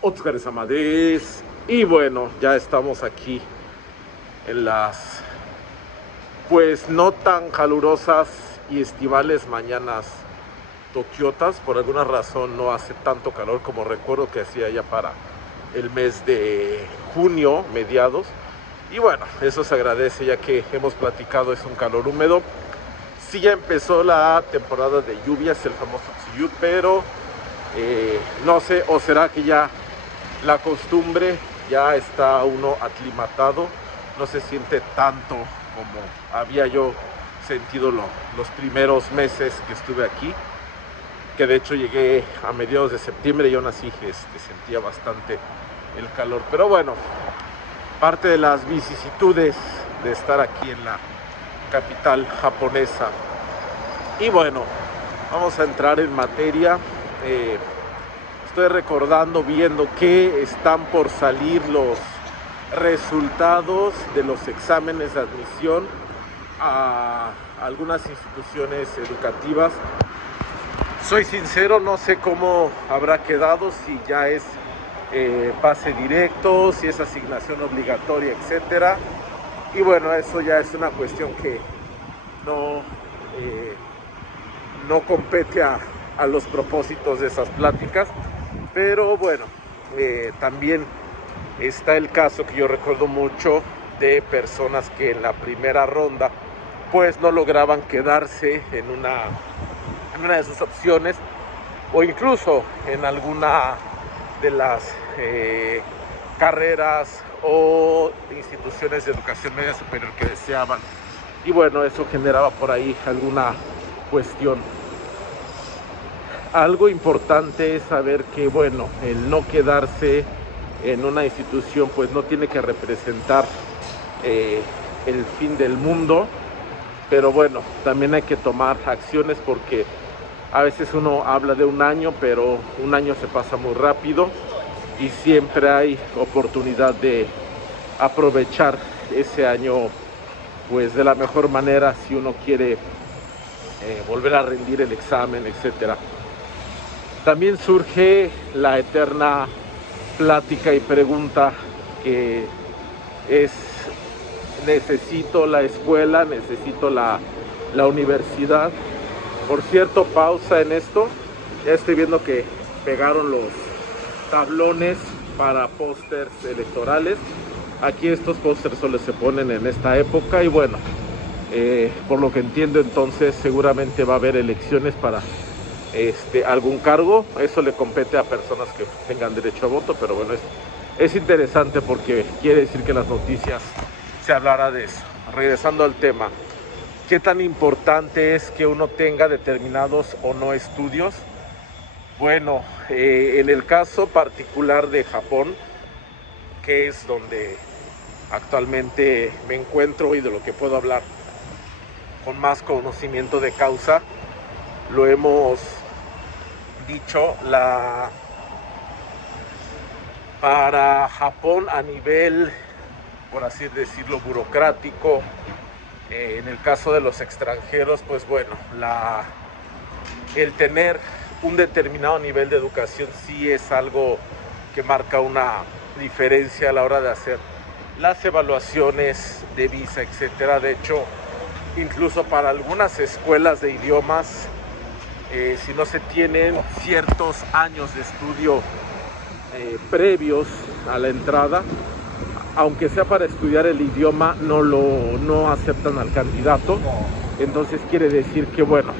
Óscar Amadez. Y bueno, ya estamos aquí en las pues no tan calurosas y estivales mañanas tokiotas. Por alguna razón no hace tanto calor como recuerdo que hacía ya para el mes de junio, mediados. Y bueno, eso se agradece ya que hemos platicado, es un calor húmedo. Sí, ya empezó la temporada de lluvias, el famoso Tsuyú, pero no sé, o será que ya la costumbre, ya está uno aclimatado, no se siente tanto como había yo sentido los primeros meses que estuve aquí, que de hecho llegué a mediados de septiembre y aún así sentía bastante el calor. Pero bueno, parte de las vicisitudes de estar aquí en la capital japonesa. Y bueno, vamos a entrar en materia. Estoy recordando, viendo que están por salir los resultados de los exámenes de admisión a algunas instituciones educativas. Soy sincero, no sé cómo habrá quedado, si ya es pase directo, si es asignación obligatoria, etcétera. Y bueno, eso ya es una cuestión que no compete a los propósitos de esas pláticas. Pero bueno, también está el caso que yo recuerdo mucho de personas que en la primera ronda pues no lograban quedarse en una de sus opciones, o incluso en alguna de las carreras o instituciones de educación media superior que deseaban. Y bueno, eso generaba por ahí alguna cuestión. Algo importante es saber que, bueno, el no quedarse en una institución pues no tiene que representar el fin del mundo, pero bueno, también hay que tomar acciones, porque a veces uno habla de un año, pero un año se pasa muy rápido y siempre hay oportunidad de aprovechar ese año pues de la mejor manera si uno quiere volver a rendir el examen, etcétera. También surge la eterna plática y pregunta que es: necesito la escuela, necesito la universidad. Por cierto, pausa en esto, ya estoy viendo que pegaron los tablones para pósters electorales. Aquí estos pósters solo se ponen en esta época y bueno, por lo que entiendo, entonces seguramente va a haber elecciones para algún cargo. Eso le compete a personas que tengan derecho a voto, pero bueno, es interesante porque quiere decir que en las noticias se hablará de eso. Regresando al tema, ¿qué tan importante es que uno tenga determinados o no estudios? Bueno, en el caso particular de Japón, que es donde actualmente me encuentro y de lo que puedo hablar con más conocimiento de causa, lo hemos dicho, para Japón a nivel, por así decirlo, burocrático, en el caso de los extranjeros, pues bueno, el tener un determinado nivel de educación sí es algo que marca una diferencia a la hora de hacer las evaluaciones de visa, etcétera. De hecho, incluso para algunas escuelas de idiomas, si no se tienen ciertos años de estudio previos a la entrada, aunque sea para estudiar el idioma, no aceptan al candidato. Entonces quiere decir que bueno,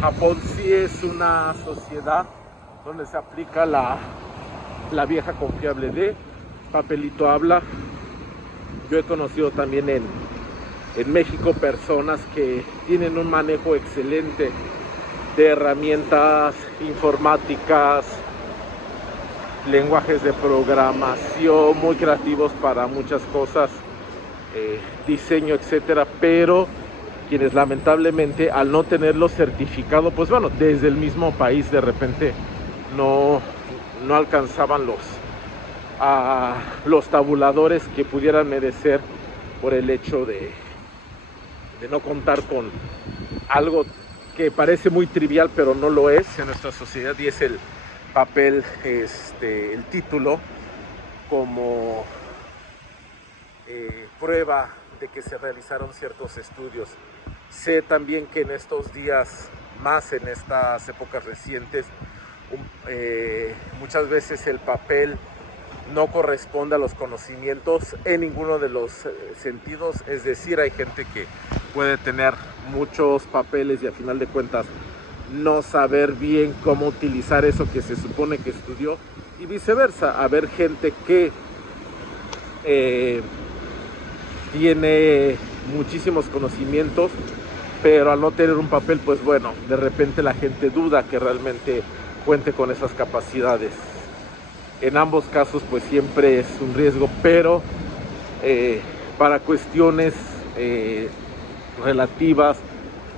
Japón sí es una sociedad donde se aplica la vieja confiable de papelito habla. Yo he conocido también en México personas que tienen un manejo excelente de herramientas informáticas, lenguajes de programación, muy creativos para muchas cosas, diseño, etcétera, pero quienes lamentablemente al no tenerlo certificado, pues bueno, desde el mismo país de repente no alcanzaban los tabuladores que pudieran merecer por el hecho de no contar con algo que parece muy trivial, pero no lo es en nuestra sociedad, y es el papel, el título, como prueba de que se realizaron ciertos estudios. Sé también que en estos días, más en estas épocas recientes, muchas veces el papel no corresponde a los conocimientos en ninguno de los sentidos. Es decir, hay gente que puede tener muchos papeles y a final de cuentas no saber bien cómo utilizar eso que se supone que estudió, y viceversa. Haber gente que tiene muchísimos conocimientos, pero al no tener un papel, pues bueno, de repente la gente duda que realmente cuente con esas capacidades. En ambos casos pues siempre es un riesgo, pero para cuestiones relativas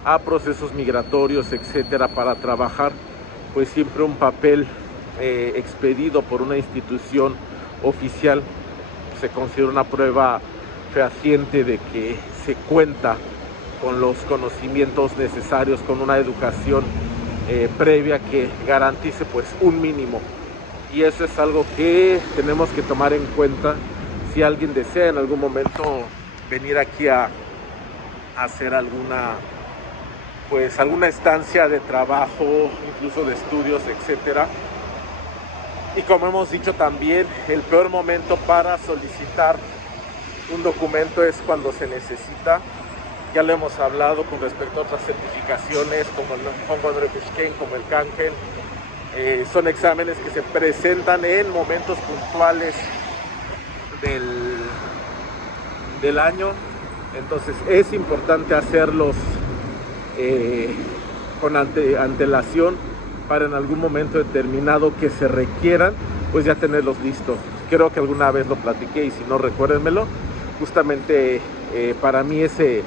a procesos migratorios, etcétera, para trabajar, pues siempre un papel expedido por una institución oficial se considera una prueba fehaciente de que se cuenta con los conocimientos necesarios, con una educación previa que garantice pues un mínimo. Y eso es algo que tenemos que tomar en cuenta si alguien desea en algún momento venir aquí a hacer alguna estancia de trabajo, incluso de estudios, etcétera. Y como hemos dicho también, el peor momento para solicitar un documento es cuando se necesita. Ya lo hemos hablado con respecto a otras certificaciones como el Hongo-Norepishken, como el Kanken. Son exámenes que se presentan en momentos puntuales del año. Entonces es importante hacerlos con antelación, para en algún momento determinado que se requieran, pues ya tenerlos listos. Creo que alguna vez lo platiqué, y si no, recuérdenmelo. Justamente para mí ese,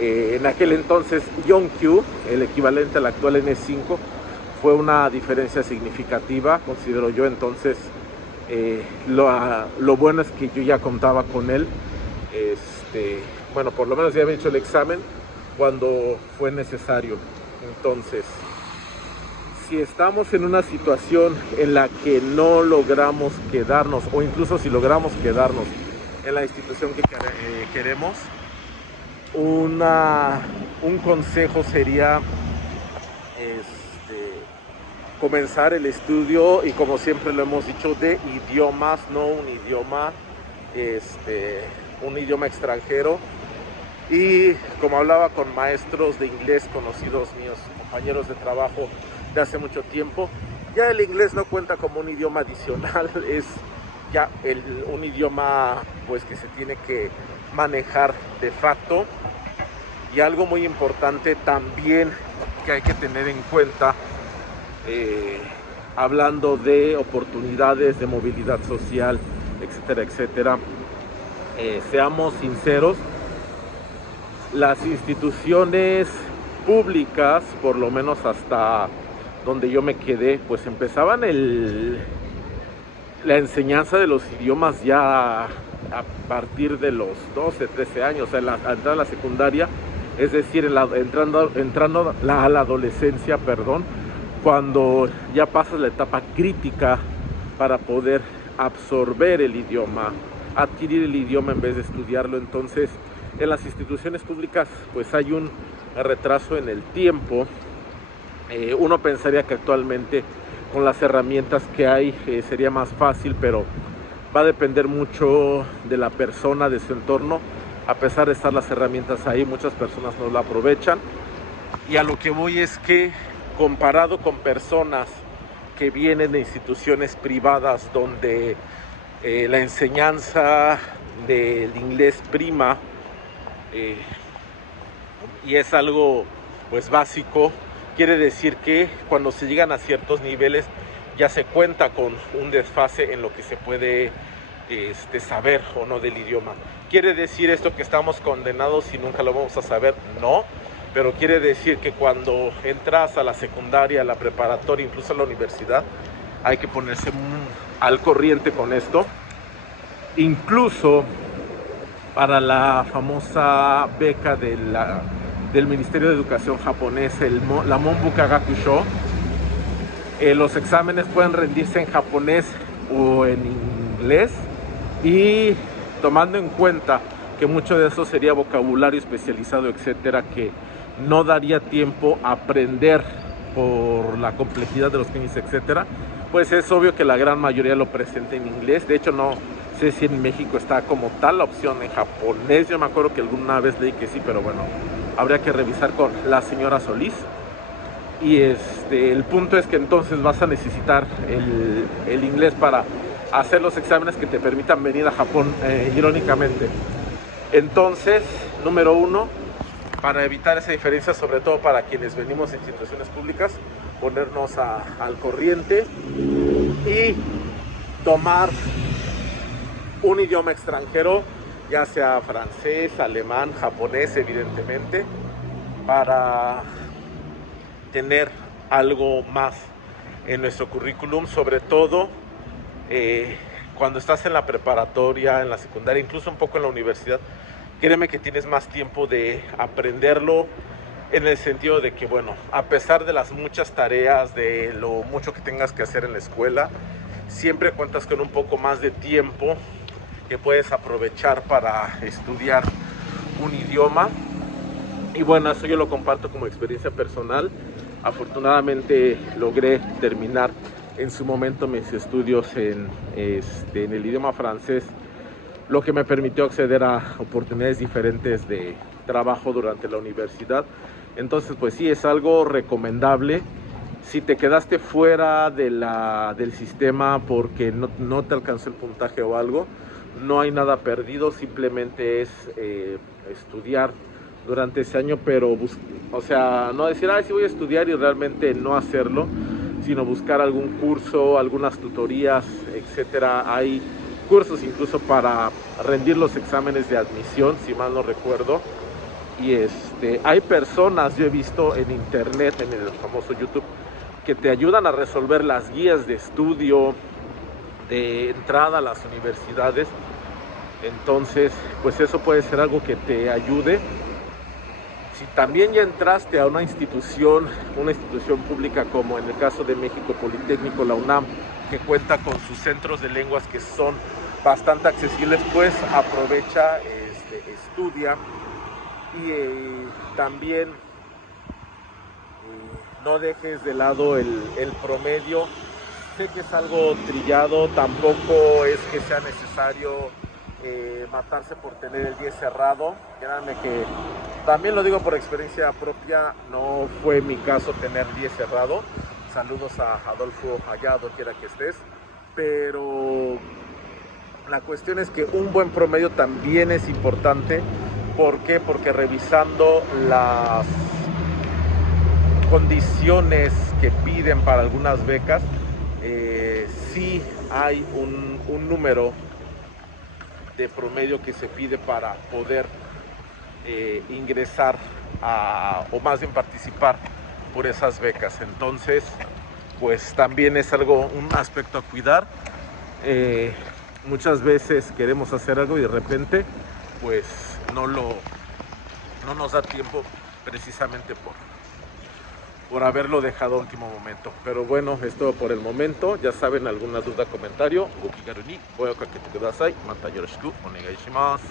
en aquel entonces, Yonkyu, el equivalente al actual N5, fue una diferencia significativa, considero yo. Entonces lo bueno es que yo ya contaba con él. Bueno, por lo menos ya había hecho el examen cuando fue necesario. Entonces, si estamos en una situación en la que no logramos quedarnos, o incluso si logramos quedarnos en la institución que queremos, un consejo sería comenzar el estudio, y como siempre lo hemos dicho, de idiomas, no un idioma extranjero. Y como hablaba con maestros de inglés conocidos míos, compañeros de trabajo de hace mucho tiempo, ya el inglés no cuenta como un idioma adicional, es ya un idioma pues que se tiene que manejar de facto. Y algo muy importante también que hay que tener en cuenta, hablando de oportunidades de movilidad social, etcétera, etcétera, seamos sinceros, las instituciones públicas, por lo menos hasta donde yo me quedé, pues empezaban la enseñanza de los idiomas ya a partir de los 12, 13 años, o sea, al entrar a la secundaria, es decir, entrando a la adolescencia, perdón, cuando ya pasas la etapa crítica para poder absorber el idioma, adquirir el idioma en vez de estudiarlo. Entonces, en las instituciones públicas pues hay un retraso en el tiempo. Uno pensaría que actualmente con las herramientas que hay sería más fácil, pero va a depender mucho de la persona, de su entorno. A pesar de estar las herramientas ahí, muchas personas no lo aprovechan. Y a lo que voy es que, comparado con personas que vienen de instituciones privadas donde la enseñanza del inglés prima, y es algo pues básico, quiere decir que cuando se llegan a ciertos niveles ya se cuenta con un desfase en lo que se puede saber o no del idioma. ¿Quiere decir esto que estamos condenados y nunca lo vamos a saber? No, pero quiere decir que cuando entras a la secundaria, a la preparatoria, incluso a la universidad, hay que ponerse al corriente con esto. Incluso para la famosa beca del Ministerio de Educación japonés, la Monbuka Gakusho, Los exámenes pueden rendirse en japonés o en inglés, y tomando en cuenta que mucho de eso sería vocabulario especializado, etcétera, que no daría tiempo a aprender por la complejidad de los kanjis, etcétera, pues es obvio que la gran mayoría lo presenta en inglés. De hecho, no sé si en México está como tal la opción en japonés. Yo me acuerdo que alguna vez leí que sí, pero bueno, habría que revisar con la señora Solís. Y el punto es que entonces vas a necesitar el inglés para hacer los exámenes que te permitan venir a Japón, irónicamente. Entonces, número uno, para evitar esa diferencia, sobre todo para quienes venimos en instituciones públicas, ponernos al corriente y tomar un idioma extranjero, ya sea francés, alemán, japonés, evidentemente, para tener algo más en nuestro currículum, sobre todo cuando estás en la preparatoria, en la secundaria, incluso un poco en la universidad. Créeme que tienes más tiempo de aprenderlo, en el sentido de que, bueno, a pesar de las muchas tareas, de lo mucho que tengas que hacer en la escuela, siempre cuentas con un poco más de tiempo que puedes aprovechar para estudiar un idioma. Y bueno, eso yo lo comparto como experiencia personal. Afortunadamente logré terminar en su momento mis estudios en el idioma francés, lo que me permitió acceder a oportunidades diferentes de trabajo durante la universidad. Entonces, pues sí, es algo recomendable. Si te quedaste fuera del sistema porque no te alcanzó el puntaje o algo, no hay nada perdido, simplemente es estudiar durante ese año, pero o sea, no decir, ay, sí voy a estudiar y realmente no hacerlo, sino buscar algún curso, algunas tutorías, etcétera. Hay cursos incluso para rendir los exámenes de admisión, si mal no recuerdo. Y hay personas, yo he visto en internet, en el famoso YouTube, que te ayudan a resolver las guías de estudio de entrada a las universidades. Entonces, pues eso puede ser algo que te ayude. Si también ya entraste a una institución pública, como en el caso de México Politécnico, la UNAM, que cuenta con sus centros de lenguas que son bastante accesibles, pues aprovecha, estudia, y también no dejes de lado el promedio. Sé que es algo trillado, tampoco es que sea necesario matarse por tener el 10 cerrado. Créanme que también lo digo por experiencia propia, no fue mi caso tener 10 cerrado. Saludos a Adolfo allá, donde quiera que estés. Pero la cuestión es que un buen promedio también es importante. ¿Por qué? Porque revisando las condiciones que piden para algunas becas, sí hay un número de promedio que se pide para poder ingresar o más bien participar por esas becas. Entonces, pues también es un aspecto a cuidar. Muchas veces queremos hacer algo y de repente pues no nos da tiempo, precisamente por haberlo dejado a último momento. Pero bueno, es todo por el momento. Ya saben, alguna duda, comentario,ご気軽に声をかけてください。またよろしくお願いします。